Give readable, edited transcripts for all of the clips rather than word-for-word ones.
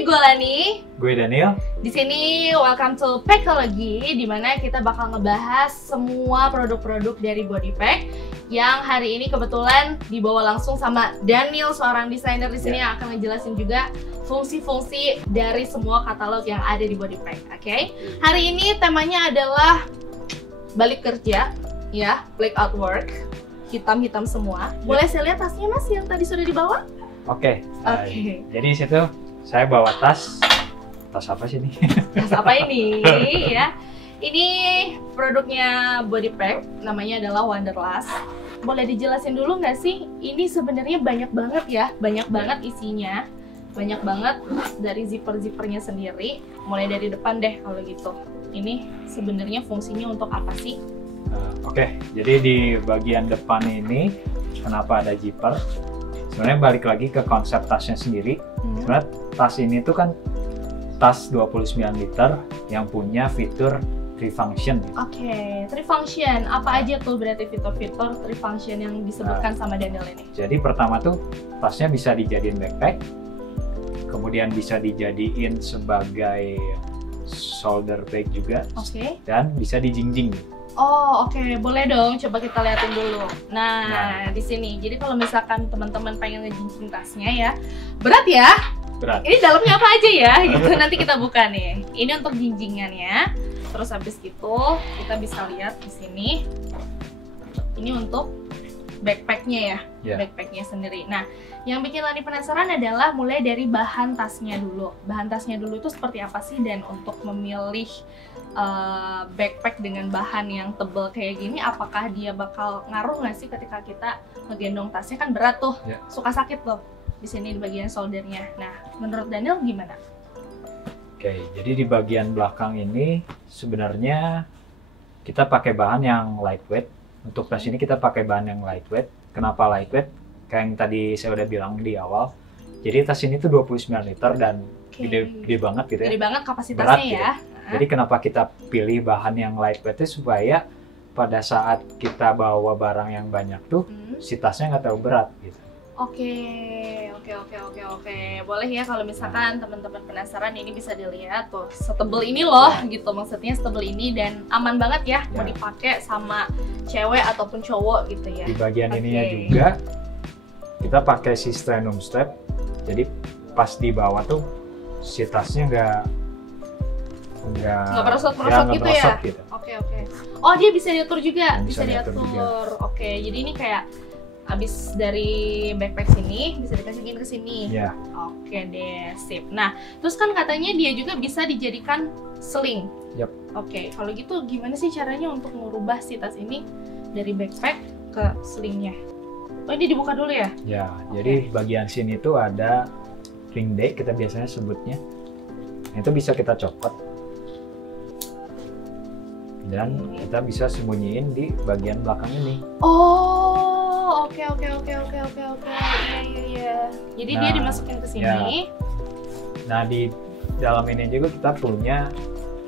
gue Lani. Gue Daniel. Di sini welcome to Packology, di mana kita bakal ngebahas semua produk-produk dari Bodypack yang hari ini kebetulan dibawa langsung sama Daniel, seorang desainer di sini yang akan ngejelasin juga fungsi-fungsi dari semua katalog yang ada di Bodypack. Oke. Hari ini temanya adalah balik kerja, ya, blackout work, hitam-hitam semua. Boleh saya lihat tasnya Mas yang tadi sudah dibawa? Oke. Jadi di situ saya bawa tas apa sih ini? Tas apa ini? Ya, ini produknya Bodypack, namanya adalah Wanderlust. Boleh dijelasin dulu nggak sih? Ini sebenarnya banyak banget ya, banyak banget isinya, banyak banget dari zipper-zippernya sendiri. Mulai dari depan deh kalau gitu. Ini sebenarnya fungsinya untuk apa sih? Oke, jadi di bagian depan ini kenapa ada zipper? Sebenarnya balik lagi ke konsep tasnya sendiri. Sebenarnya tas ini tuh kan tas 29 liter yang punya fitur trifunction. Oke, trifunction. Apa aja tuh berarti fitur-fitur trifunction yang disebutkan sama Daniel ini? Jadi pertama tuh tasnya bisa dijadiin backpack, kemudian bisa dijadiin sebagai shoulder bag juga, dan bisa dijingjing. Oh oke, boleh dong, coba kita liatin dulu. Nah, di sini. Jadi kalau misalkan teman-teman pengen ngejinjing tasnya ya, berat ya? Berat. Ini dalamnya apa aja ya? Gitu nanti kita buka nih. Ini untuk jinjingannya. Terus habis itu kita bisa lihat di sini. Ini untuk backpacknya ya, backpacknya sendiri. Nah, yang bikin Lani penasaran adalah mulai dari bahan tasnya dulu. Bahan tasnya dulu itu seperti apa sih, dan untuk memilih backpack dengan bahan yang tebal kayak gini, apakah dia bakal ngaruh nggak sih ketika kita ngegendong tasnya? Kan berat tuh, suka sakit tuh di sini di bagian shouldernya. Nah, menurut Daniel gimana? Oke, jadi di bagian belakang ini sebenarnya kita pakai bahan yang lightweight. Untuk tas ini kita pakai bahan yang lightweight. Kenapa lightweight? Kayak yang tadi saya udah bilang di awal. Jadi tas ini tuh 29 liter dan gede banget gitu ya. Gede banget kapasitasnya. Berat, ya. Gitu. Jadi kenapa kita pilih bahan yang lightweight itu supaya pada saat kita bawa barang yang banyak tuh si tasnya nggak terlalu berat gitu. Oke. Boleh ya kalau misalkan teman-teman penasaran, ini bisa dilihat tuh setebel ini loh gitu, maksudnya setebel ini dan aman banget ya, mau dipakai sama cewek ataupun cowok gitu ya. Di bagian ininya juga kita pakai si sternum strap, jadi pas di bawah tuh si tasnya nggak merosot gitu ya. Gitu. Oke. Oh, dia bisa diatur juga, bisa diatur. Oke, jadi ini kayak habis dari backpack sini bisa dikasihin ke sini. Ya. Oke deh, sip. Nah, terus kan katanya dia juga bisa dijadikan sling. Yap. Oke, kalau gitu gimana sih caranya untuk merubah si tas ini dari backpack ke slingnya? Oh, ini dibuka dulu ya? Ya, jadi bagian sini tuh ada ring day, kita biasanya sebutnya. Itu bisa kita copot. Dan kita bisa sembunyiin di bagian belakang ini. Oh, oke. Iya. Jadi dia dimasukin ke sini. Ya. Nah, di dalam ini juga kita punya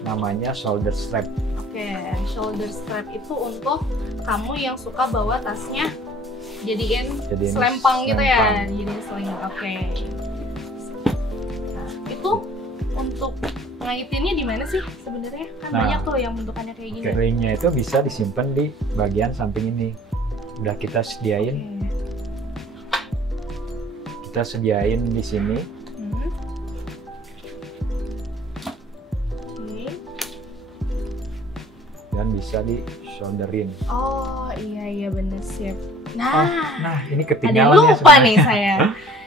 namanya shoulder strap. Oke, shoulder strap itu untuk kamu yang suka bawa tasnya jadiin selempang gitu ya, jadiin sling. Oke. Nah, itu untuk ngaitinnya di mana sih sebenarnya? Kan banyak tuh yang bentukannya kayak gini. Ringnya itu bisa disimpan di bagian samping ini. Udah kita sediain. Kita sediain di sini. Dan bisa di shoulderin. Oh iya bener, siap. Nah, ini ketinggalan. Ada yang lupa nih saya.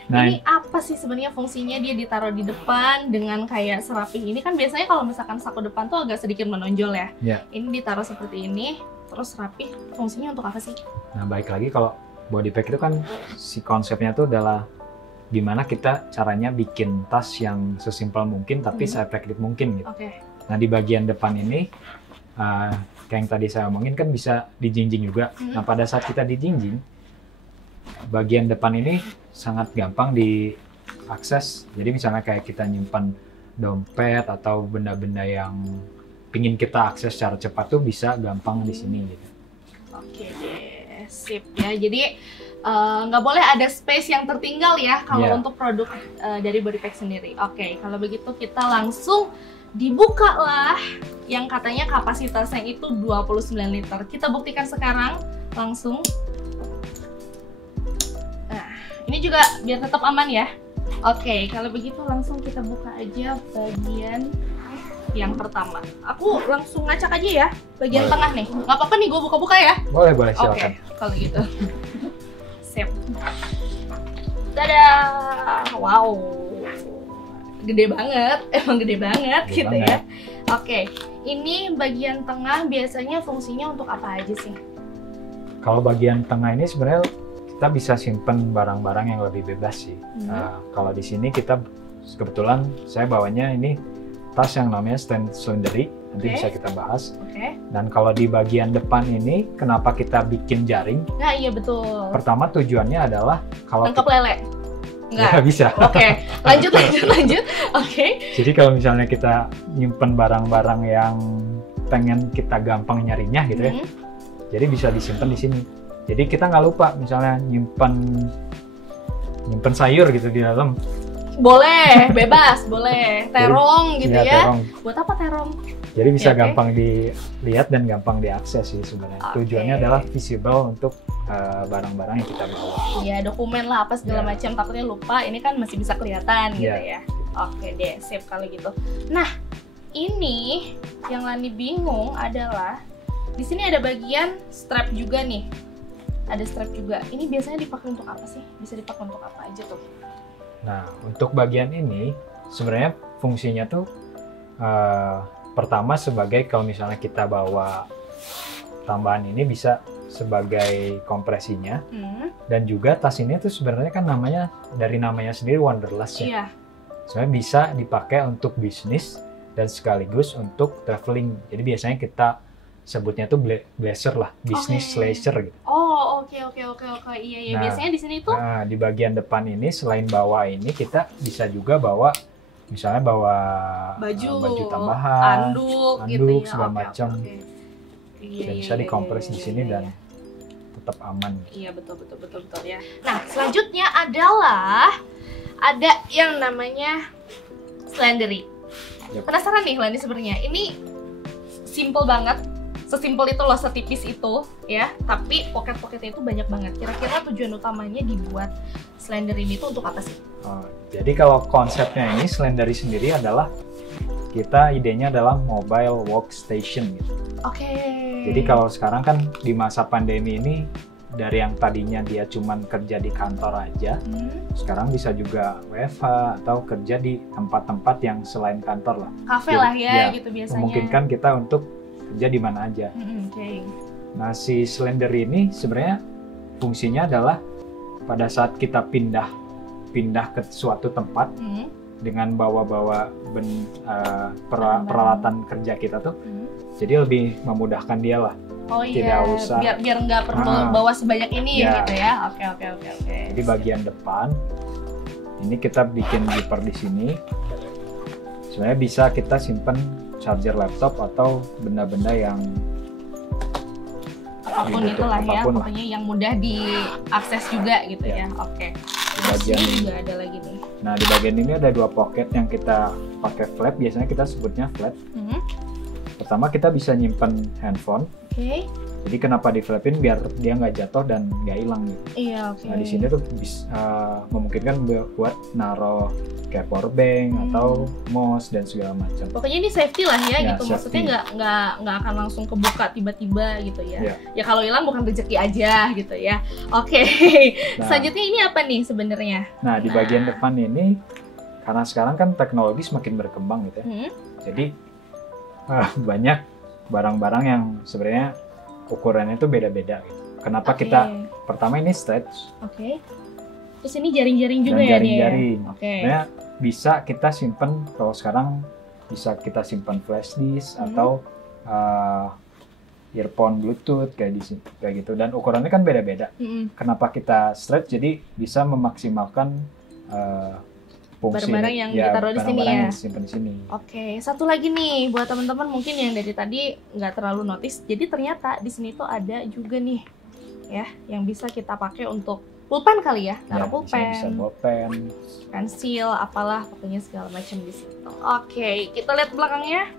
Nah, ini apa sih sebenarnya fungsinya dia ditaruh di depan dengan kayak serapih ini? Kan biasanya kalau misalkan saku depan tuh agak sedikit menonjol ya. Ini ditaruh seperti ini, terus rapih. Fungsinya untuk apa sih? Nah, baik lagi kalau Bodypack itu kan si konsepnya tuh adalah gimana kita caranya bikin tas yang sesimpel mungkin tapi se-efektif mungkin gitu. Nah, di bagian depan ini kayak yang tadi saya omongin kan bisa dijinjing juga. Nah, pada saat kita dijinjing, bagian depan ini sangat gampang diakses. Jadi misalnya kayak kita nyimpan dompet atau benda-benda yang pingin kita akses secara cepat tuh bisa gampang di sini gitu. Oke deh, sip ya. Jadi nggak boleh ada space yang tertinggal ya kalau untuk produk dari Bodypack sendiri. Oke, kalau begitu kita langsung dibuka lah yang katanya kapasitasnya itu 29 liter. Kita buktikan sekarang langsung. Nah, ini juga biar tetap aman ya. Oke, kalau begitu langsung kita buka aja bagian yang pertama. Aku langsung ngacak aja ya bagian tengah nih. Nggak apa-apa nih gue buka-buka ya? Boleh, silakan. Oke, kalau gitu. Sip. Dadah! Wow, gede banget, emang gede banget gede gitu banget. Ya. Oke, ini bagian tengah biasanya fungsinya untuk apa aja sih? Kalau bagian tengah ini sebenarnya kita bisa simpen barang-barang yang lebih bebas sih. Kalau di sini kita kebetulan saya bawanya ini tas yang namanya slendery, nanti bisa kita bahas. Dan kalau di bagian depan ini, kenapa kita bikin jaring? Nah iya betul. Pertama tujuannya adalah kalau tangkap lele. Enggak. Ya, bisa. Oke, lanjut. Oke. Jadi kalau misalnya kita nyimpen barang-barang yang pengen kita gampang nyarinya gitu ya, jadi bisa disimpan di sini. Jadi kita nggak lupa misalnya nyimpen sayur gitu di dalam. Boleh, bebas, boleh. Terong jadi, gitu ya. Terong. Buat apa terong? Jadi bisa gampang dilihat dan gampang diakses sih sebenarnya. Tujuannya adalah visible untuk barang-barang yang kita bawa. Iya, dokumen lah apa segala macam. Takutnya lupa, ini kan masih bisa kelihatan gitu ya. Oke deh, sip kalau gitu. Nah, ini yang Lani bingung adalah di sini ada bagian strap juga nih. Ada strap juga. Ini biasanya dipakai untuk apa sih? Bisa dipakai untuk apa aja tuh? Nah, untuk bagian ini sebenarnya fungsinya tuh pertama sebagai kalau misalnya kita bawa tambahan ini bisa sebagai kompresinya, dan juga tas ini tuh sebenarnya kan dari namanya sendiri Wanderlust ya. Iya. Sebenarnya bisa dipakai untuk bisnis dan sekaligus untuk traveling. Jadi biasanya kita sebutnya tuh blazer lah, business leisure gitu. Oh, oke. Iya. Nah, biasanya di sini tuh. Nah, di bagian depan ini selain bawa ini kita bisa juga bawa misalnya baju tambahan, anduk gitu ya. Segala macam. Iya, bisa dikompres di sini dan tetap aman. Iya, betul ya. Nah, selanjutnya adalah ada yang namanya slendery. Penasaran nih Lani sebenarnya. Ini simple banget. Sesimpel itu loh, setipis itu ya, tapi pocket-pocketnya itu banyak banget. Kira-kira tujuan utamanya dibuat slendery ini itu untuk apa sih? Jadi kalau konsepnya ini slendery sendiri adalah idenya adalah mobile workstation gitu. Jadi kalau sekarang kan di masa pandemi ini, dari yang tadinya dia cuman kerja di kantor aja, sekarang bisa juga WFH atau kerja di tempat-tempat yang selain kantor lah. Kafe lah ya gitu biasanya. Memungkinkan kita untuk kerja di mana aja. Nah, si slendery ini sebenarnya fungsinya adalah pada saat kita pindah ke suatu tempat dengan bawa-bawa peralatan kerja kita tuh, jadi lebih memudahkan dia lah. Tidak usah biar nggak perlu bawa sebanyak ini gitu ya. Oke. Jadi bagian depan ini kita bikin zipper di sini. Sebenarnya bisa kita simpen charger laptop atau benda-benda yang apapun itulah ya, pokoknya yang mudah diakses juga gitu ya. Oke. Di bagian ini juga ada lagi nih. Nah, di bagian ini ada 2 pocket yang kita pakai flap, biasanya kita sebutnya flap. Pertama, kita bisa nyimpen handphone. Jadi kenapa di flapin biar dia nggak jatuh dan nggak hilang gitu. Iya, Nah, di sini tuh memungkinkan buat naruh kayak power bank atau mouse dan segala macam. Pokoknya ini safety lah ya gitu. Safety. Maksudnya nggak akan langsung kebuka tiba-tiba gitu ya. Ya kalau hilang bukan rezeki aja gitu ya. Oke. Nah, selanjutnya ini apa nih sebenarnya? Nah, di bagian depan ini karena sekarang kan teknologi semakin berkembang gitu ya. Jadi banyak barang-barang yang sebenarnya ukurannya itu beda-beda gitu. Kenapa kita pertama ini stretch. Terus ini jaring-jaring juga ya dia. Sebenarnya bisa kita simpen, kalau sekarang bisa kita simpan flash disk atau earphone Bluetooth kayak gitu, dan ukurannya kan beda-beda. Kenapa kita stretch? Jadi bisa memaksimalkan fungsi barang-barang yang ditaruh di sini ya. Simpan di sini. Satu lagi nih buat teman-teman mungkin yang dari tadi nggak terlalu notice. Jadi ternyata di sini tuh ada juga nih ya yang bisa kita pakai untuk pulpen kali ya, taruh pulpen, bisa pulpen, pensil, apalah pokoknya segala macam di situ. Oke, kita lihat belakangnya.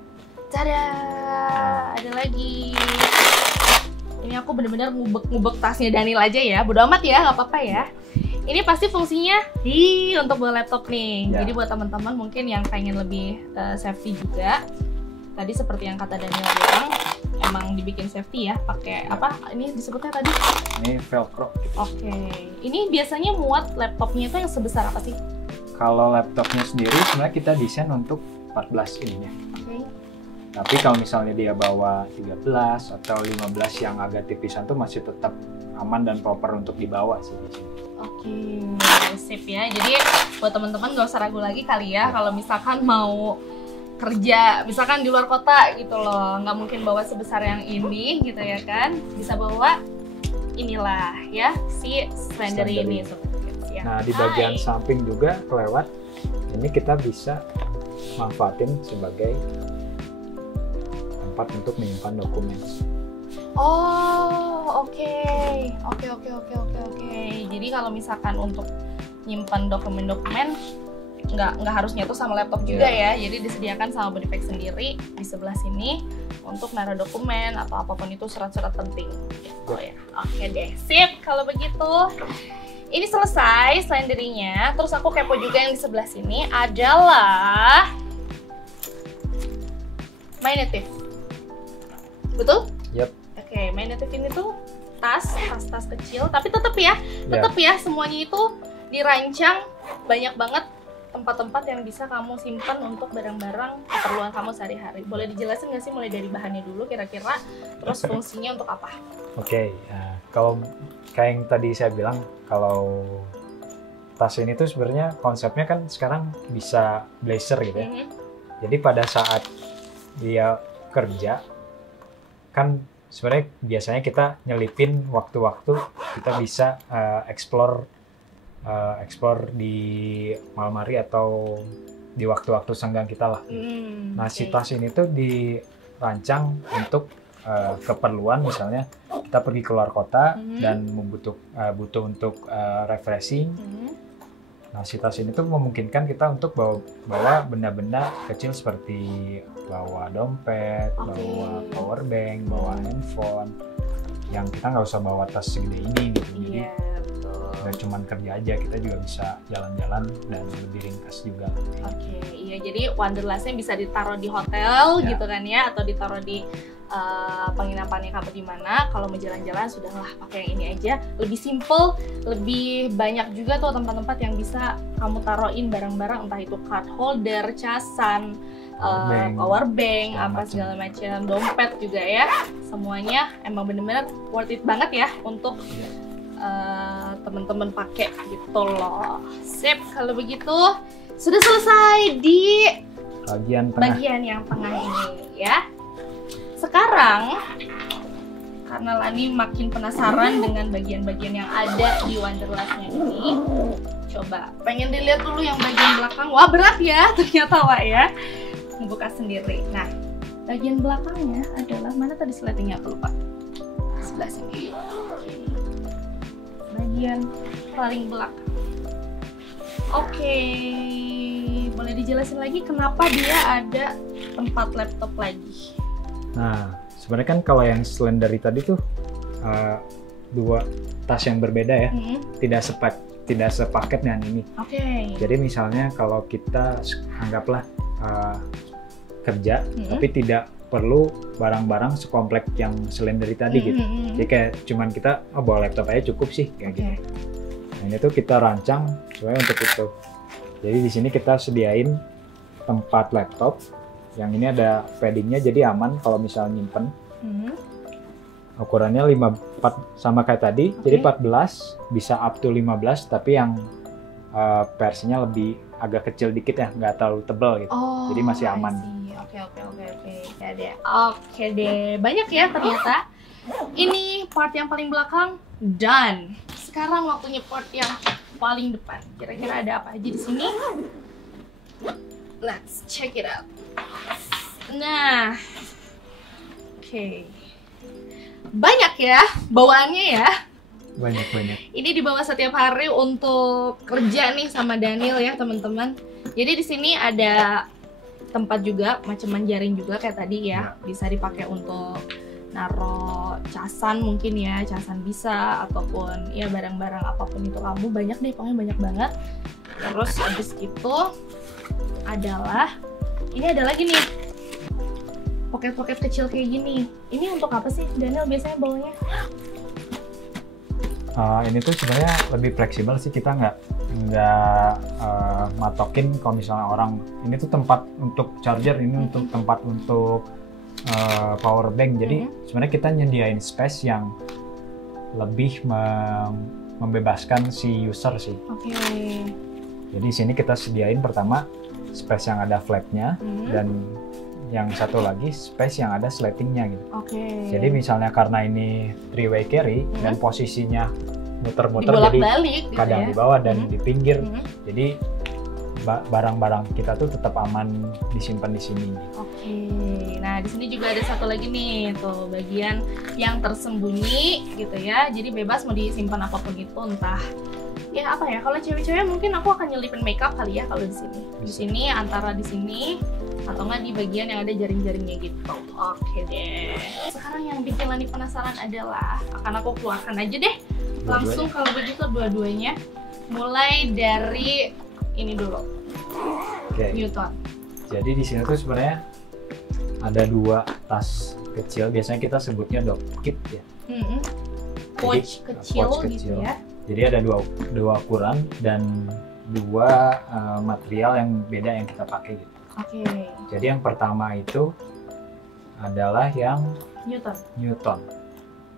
Tada, ada lagi. Ini aku bener-bener ngubek-ngubek tasnya Daniel aja ya, bodo amat ya, nggak apa-apa ya. Ini pasti fungsinya untuk bawa laptop nih. Jadi buat teman-teman mungkin yang pengen lebih safety juga. Tadi seperti yang kata Daniel bilang, emang dibikin safety ya, pakai apa? Ini disebutnya tadi? Ini velcro. Oke. Ini biasanya muat laptopnya itu yang sebesar apa sih? Kalau laptopnya sendiri sebenarnya kita desain untuk 14 ininya. Tapi kalau misalnya dia bawa 13 atau 15 yang agak tipisan tuh masih tetap aman dan proper untuk dibawa sih di sini. Oke, sip ya. Jadi buat teman-teman nggak usah ragu lagi kali ya kalau misalkan mau kerja, misalkan di luar kota gitu loh, nggak mungkin bawa sebesar yang ini gitu ya kan, bisa bawa inilah ya si Slender ini. Nah di bagian samping juga kelewat, ini kita bisa manfaatin sebagai tempat untuk menyimpan dokumen. Oh oke. Jadi kalau misalkan untuk nyimpan dokumen-dokumen nggak harus nyatu sama laptop juga ya, jadi disediakan sama body pack sendiri di sebelah sini untuk naruh dokumen atau apapun itu surat-surat penting gitu ya. Oke deh, sip kalau begitu. Ini selesai Slenderinya, terus aku kepo juga yang di sebelah sini adalah Magnetive. Betul? Yep. Oke, Magnetive ini tuh tas kecil, tapi tetap ya semuanya itu dirancang banyak banget tempat-tempat yang bisa kamu simpan untuk barang-barang keperluan kamu sehari-hari. Boleh dijelasin nggak sih mulai dari bahannya dulu kira-kira, terus fungsinya untuk apa? Oke, kalau kayak yang tadi saya bilang, kalau tas ini tuh sebenarnya konsepnya kan sekarang bisa blazer gitu ya. Jadi pada saat dia kerja, kan sebenarnya biasanya kita nyelipin waktu-waktu kita bisa explore di malam hari atau di waktu-waktu senggang kita lah. Nah si tas ini tuh dirancang untuk keperluan misalnya kita pergi keluar kota dan butuh untuk refreshing. Nah si tas ini tuh memungkinkan kita untuk bawa benda-benda kecil seperti bawa dompet, bawa power bank, bawa handphone, yang kita nggak usah bawa tas segede ini gitu. Jadi nggak cuma kerja aja, kita juga bisa jalan-jalan dan lebih ringkas juga. Oke, iya, jadi Wanderlust-nya bisa ditaruh di hotel gitu kan ya, atau ditaruh di penginapannya kamu di mana. Kalau mau jalan-jalan sudahlah pakai yang ini aja, lebih simple, lebih banyak juga tuh tempat-tempat yang bisa kamu taruhin barang-barang, entah itu card holder, casan, power bank, apa segala macam, dompet juga ya. Semuanya emang bener-bener worth it banget ya untuk teman-teman pakai gitu loh. Sip, kalau begitu sudah selesai di bagian yang tengah ini ya. Sekarang karena Lani makin penasaran dengan bagian-bagian yang ada di Wanderlust-nya ini, coba pengen dilihat dulu yang bagian belakang. Wah berat ya ternyata Wak ya, ngebuka sendiri. Nah bagian belakangnya adalah, mana tadi sletingnya aku lupa, sebelah sini. Bagian paling belakang. Oke, boleh dijelasin lagi kenapa dia ada tempat laptop lagi? Nah, sebenarnya kan kalau yang Slenderi tadi tuh dua tas yang berbeda ya, tidak sepaket dengan ini. Oke. Jadi misalnya kalau kita anggaplah kerja, tapi tidak perlu barang-barang sekomplek yang Slenderi tadi gitu. Jadi kayak cuman kita bawa laptop aja cukup sih kayak gitu. Nah ini tuh kita rancang sebenarnya untuk itu. Jadi di sini kita sediain tempat laptop. Yang ini ada paddingnya jadi aman kalau misalnya nyimpen. Ukurannya 4 sama kayak tadi. Jadi 14 bisa up to 15, tapi yang versinya lebih agak kecil dikit ya, nggak terlalu tebal gitu. Jadi masih aman. Oke deh, banyak ya ternyata. Ini part yang paling belakang done. Sekarang waktunya part yang paling depan. Kira-kira ada apa aja di sini? Let's check it out. Nah, oke. Banyak ya bawaannya ya. Banyak. Ini dibawa setiap hari untuk kerja nih sama Daniel ya teman-teman. Jadi di sini ada tempat juga, macam jaring juga kayak tadi ya. Bisa dipakai untuk naro casan mungkin ya, casan bisa, ataupun ya barang-barang apapun itu kamu, banyak deh, pokoknya banyak banget. Terus habis itu adalah, ini ada lagi nih pocket kecil kayak gini. Ini untuk apa sih Daniel biasanya bawanya? Ini tuh sebenarnya lebih fleksibel sih, kita nggak matokin kalau misalnya orang ini tuh tempat untuk charger, ini untuk tempat untuk power bank. Jadi sebenarnya kita nyediain space yang lebih membebaskan si user sih. Jadi di sini kita sediain pertama space yang ada flapnya, dan yang satu lagi space yang ada slatingnya gitu. Jadi misalnya karena ini 3-way carry dan posisinya muter-muter, jadi kadang gitu ya? Di bawah dan di pinggir. Jadi barang-barang kita tuh tetap aman disimpan di sini. Nah di sini juga ada satu lagi nih, tuh bagian yang tersembunyi gitu ya. Jadi bebas mau disimpan apapun itu, entah ya apa ya. Kalau cewek-cewek mungkin aku akan nyelipin makeup kali ya kalau di sini. Di sini antara di sini atau nggak di bagian yang ada jaring-jaringnya gitu. Oke deh. Sekarang yang bikin Lani penasaran adalah, akan aku keluarkan aja deh langsung kalau begitu dua-duanya. Mulai dari ini dulu. Newton. Jadi di sini tuh sebenarnya ada 2 tas kecil, biasanya kita sebutnya dog kit ya. Pouch kecil gitu ya. Jadi ada dua ukuran dan 2 material yang beda yang kita pakai gitu. Jadi yang pertama itu adalah yang Newton.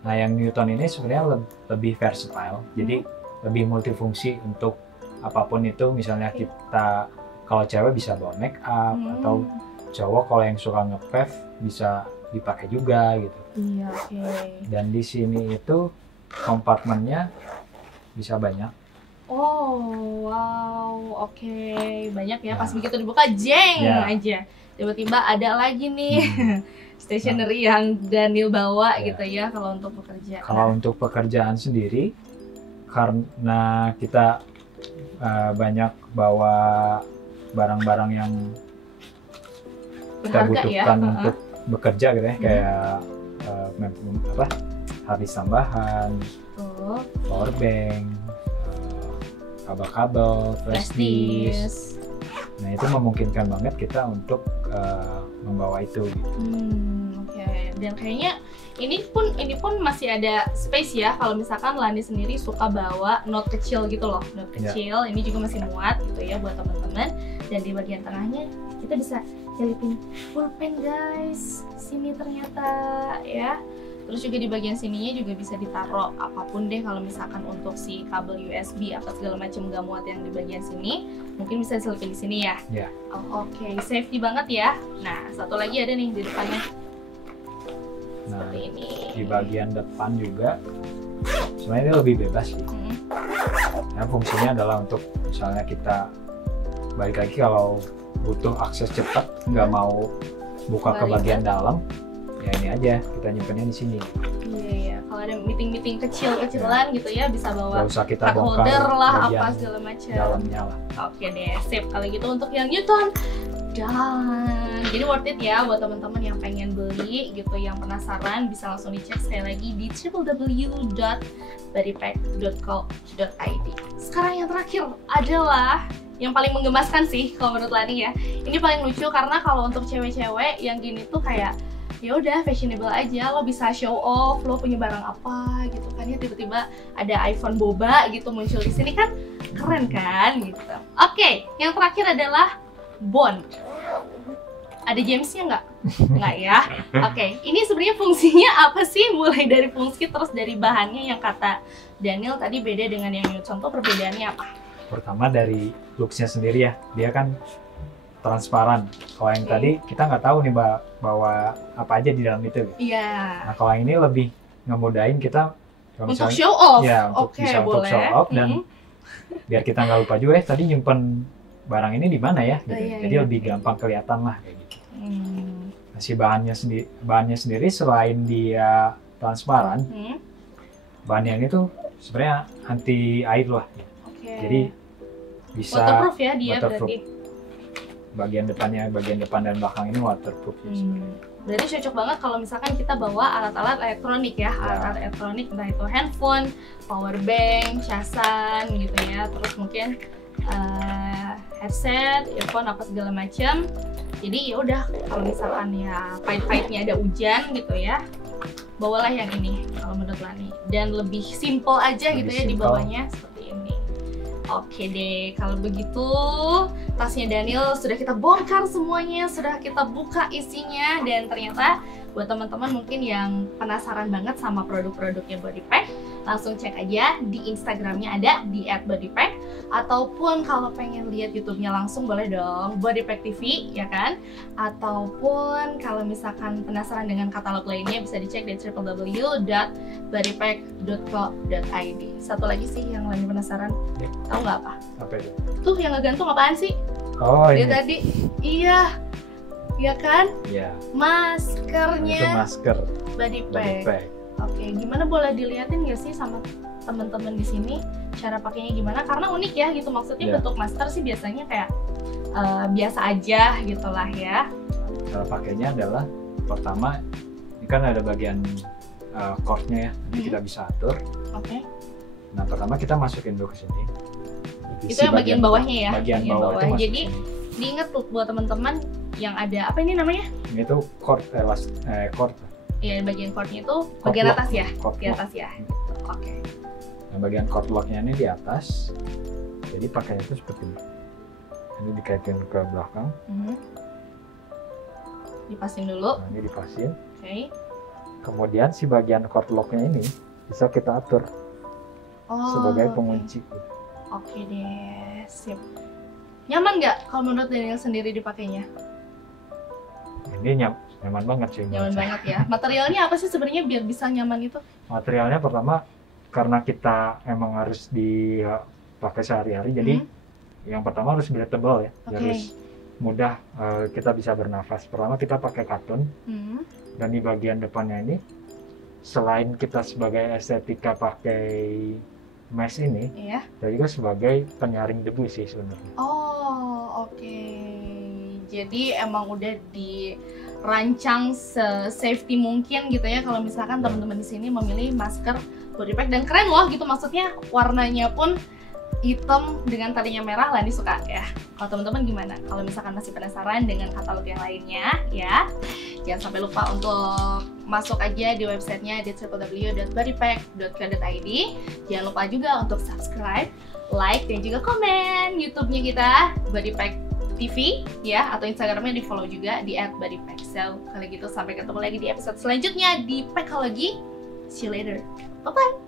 Nah yang Newton ini sebenarnya lebih versatile, jadi lebih multifungsi untuk apapun itu. Misalnya kita kalau cewek bisa bawa make up, atau cowok kalau yang suka nge-pave bisa dipakai juga gitu. Dan di sini itu kompartemennya bisa banyak. Banyak ya. Pas begitu dibuka jeng aja tiba-tiba ada lagi nih stationery yang Daniel bawa gitu ya kalau untuk bekerja. Kalau untuk pekerjaan sendiri, karena kita banyak bawa barang-barang yang kita butuhkan untuk bekerja gitu ya, kayak hard disk tambahan, power bank, kabel-kabel, flash disk. Nah itu memungkinkan banget kita untuk membawa itu gitu. Dan kayaknya ini pun masih ada space ya kalau misalkan Lani sendiri suka bawa note kecil gitu loh, note kecil. Ini juga masih muat gitu ya buat teman-teman. Dan di bagian tengahnya kita bisa selipin pulpen guys, sini ternyata ya. Terus juga di bagian sininya juga bisa ditaruh apapun deh, kalau misalkan untuk si kabel USB apa segala macam nggak muat yang di bagian sini, mungkin bisa diselipin di sini ya. Safety banget ya. Nah satu lagi ada nih di depannya. Seperti ini. Di bagian depan juga sebenarnya ini lebih bebas sih. Ya, fungsinya adalah untuk misalnya kita balik lagi kalau butuh akses cepat, nggak mau buka ke bagian dalam, ya ini aja kita nyimpennya di sini. Kalau ada meeting kecil-kecilan gitu ya, bisa bawa card holder lah, apa segala macam. Dalamnya lah. Oke deh, sip kalau gitu untuk yang Newton. Dan jadi worth it ya buat teman-teman yang pengen beli gitu, yang penasaran bisa langsung dicek sekali lagi di www.bodypack.co.id. Sekarang yang terakhir adalah yang paling menggemaskan sih kalau menurut Lani ya. Ini paling lucu karena kalau untuk cewek-cewek yang gini tuh kayak ya udah fashionable aja, lo bisa show off lo punya barang apa gitu kan ya, tiba-tiba ada iPhone boba gitu muncul di sini kan keren kan gitu. Oke, yang terakhir adalah Bond. Ada Jamesnya nggak? Nggak ya? Oke, ini sebenarnya fungsinya apa sih? Mulai dari fungsi terus dari bahannya yang kata Daniel tadi beda dengan yang Newton tuh, perbedaannya apa? Pertama dari looks-nya sendiri ya, dia kan transparan. Kalau yang tadi kita nggak tahu nih bawa apa aja di dalam itu. Nah kalau yang ini lebih ngemudahin kita untuk show off. Ya, untuk bisa untuk show off dan biar kita nggak lupa juga tadi nyimpen barang ini di mana ya, gitu. Jadi lebih gampang kelihatan lah kayak gitu. Nah, si bahannya sendiri selain dia transparan, bahannya ini tuh sebenarnya anti air lah. Jadi bisa waterproof ya dia waterproof. berarti. Bagian depan dan belakang ini waterproof. Berarti cocok banget kalau misalkan kita bawa alat-alat elektronik ya, alat-alat elektronik entah itu handphone, power bank, casan gitu ya, terus mungkin headset, earphone apa segala macam. Jadi ya udah kalau misalkan ya pahit-pahitnya ada hujan gitu ya, bawalah yang ini kalau menurut Lani, dan lebih simple aja lebih gitu ya dibawanya seperti ini. Oke deh, kalau begitu tasnya Daniel sudah kita bongkar semuanya, sudah kita buka isinya, dan ternyata buat teman-teman mungkin yang penasaran banget sama produk-produknya Bodypack, langsung cek aja di Instagramnya ada di @bodypack, ataupun kalau pengen lihat YouTube-nya langsung boleh dong Bodypack TV ya kan, ataupun kalau misalkan penasaran dengan katalog lainnya bisa dicek di www.bodypack.co.id. Satu lagi sih yang lagi penasaran, tahu nggak apa? Apa itu? Tuh yang ngegantung apaan sih? Oh dia ini. Tadi, iya, ya kan? Iya. Maskernya. Itu masker. Bodypack. Oke, gimana boleh diliatin nggak sih sama teman-teman di sini cara pakainya gimana? Karena unik ya gitu, maksudnya bentuk masker sih biasanya kayak biasa aja gitulah ya. Cara pakainya adalah pertama ini kan ada bagian cordnya ya, nanti kita bisa atur. Oke. Nah pertama kita masukin dulu ke sini. Itu yang bagian bawahnya ya. Bagian bawah. Jadi diingat tuh buat teman-teman yang ada apa ini namanya? Ini tuh cord cord. Iya, bagian cordnya itu bagian atas ya, di atas ya. Oke. Nah, bagian cord locknya ini di atas. Jadi pakainya itu seperti ini. Ini dikaitin ke belakang. Dipasin dulu. Nah, ini dipasin. Oke. Kemudian si bagian cord locknya ini bisa kita atur sebagai pengunci. Oke deh, sip. Nyaman nggak kalau menurut Daniel sendiri dipakainya? Ini nyaman banget sih. Nyaman banget ya. Materialnya apa sih sebenarnya biar bisa nyaman itu? Materialnya pertama karena kita emang harus dipakai sehari-hari, jadi yang pertama harus breathable ya, harus mudah kita bisa bernafas. Pertama kita pakai katun, dan di bagian depannya ini selain kita sebagai estetika pakai mesh ini, dan juga sebagai penyaring debu sih sebenarnya. Oh oke. Jadi emang udah dirancang se-safety mungkin gitu ya kalau misalkan teman-teman di sini memilih masker Bodypack, dan keren loh gitu, maksudnya warnanya pun hitam dengan talinya merah. Lani suka ya. Kalau teman-teman gimana? Kalau misalkan masih penasaran dengan katalog yang lainnya ya, jangan sampai lupa untuk masuk aja di websitenya di www.bodypack.co.id. Jangan lupa juga untuk subscribe, like, dan juga komen YouTube-nya kita Bodypack TV ya, atau Instagramnya di follow juga di @bodypack. So kalau gitu sampai ketemu lagi di episode selanjutnya di Packology. See you later. Bye bye.